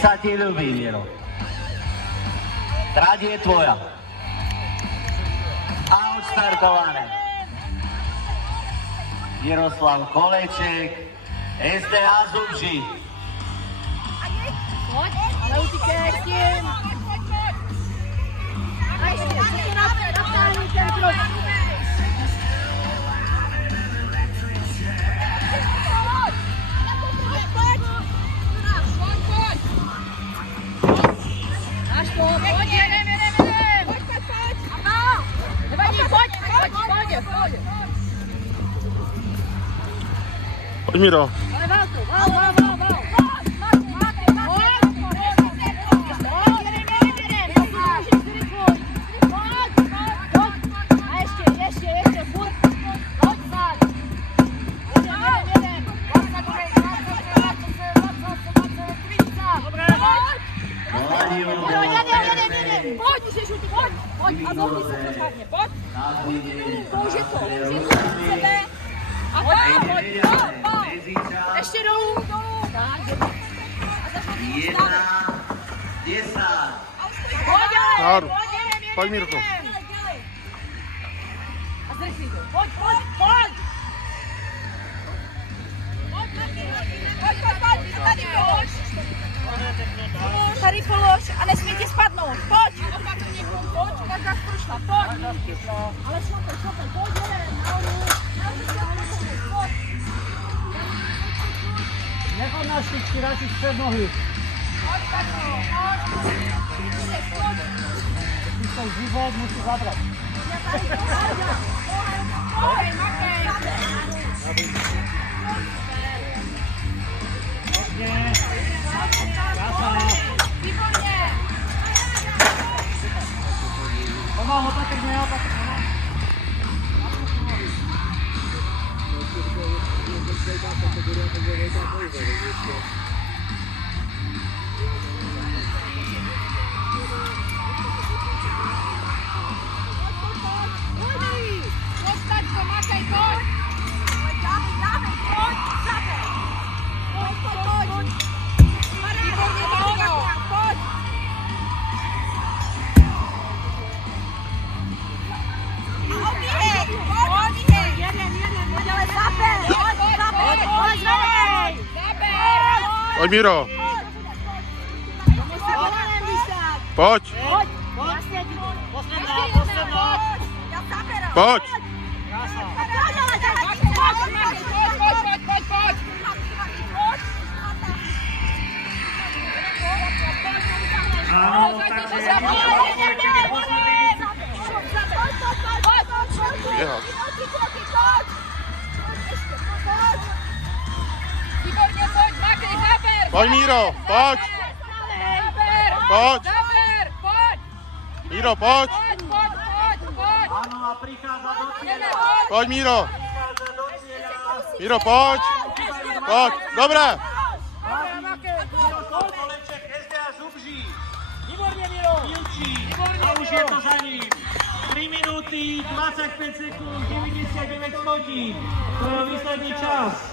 Sa ti ľubí, Miro. Trať je tvoja. A odstartované. Miroslav Koleček, SDA Zubži. Poď, ale utíkej s tím. A ještě, co to natáhni ten krok. Máš to, pojď, jedem. Pojď. Nevadí, pojď, pohodě. Pojď, Miro. Ale vál to, vál. Pojď a zohni se pořádně, pojď. Použi to před sebe. A pojď. Ještě dolů. Tak, a začni to stavit. 10. Pojď, ale. Pojď, Mirko. A zdrhni to. Pojď. Tady polož. Tady polož a nesmí ti spadnout. Pojď. Pojď, tak prošla. Pojď. Ale šlapej. Pojď, Nechod na špičky, radši před nohy. Když to život musí zabrat. Pojď, makej. Pojďně. Výborně. Pomalu, opatrně. Pojď, Miro. Pojď. Pojď. Ano, takže Pojď, Miro, pojď. Pojď. Miro, pojď. Áno, a prichádza do cieľa. Pojď, Miro. Prichádza do cieľa. Miro, pojď. Pojď. Dobré. Miroslav Koleček, SDA Zubži. výborně, Miro. Milčí. A už je to za ním. 3 minúty, 25 sekúnd, 99 stotín. To je výsledný čas.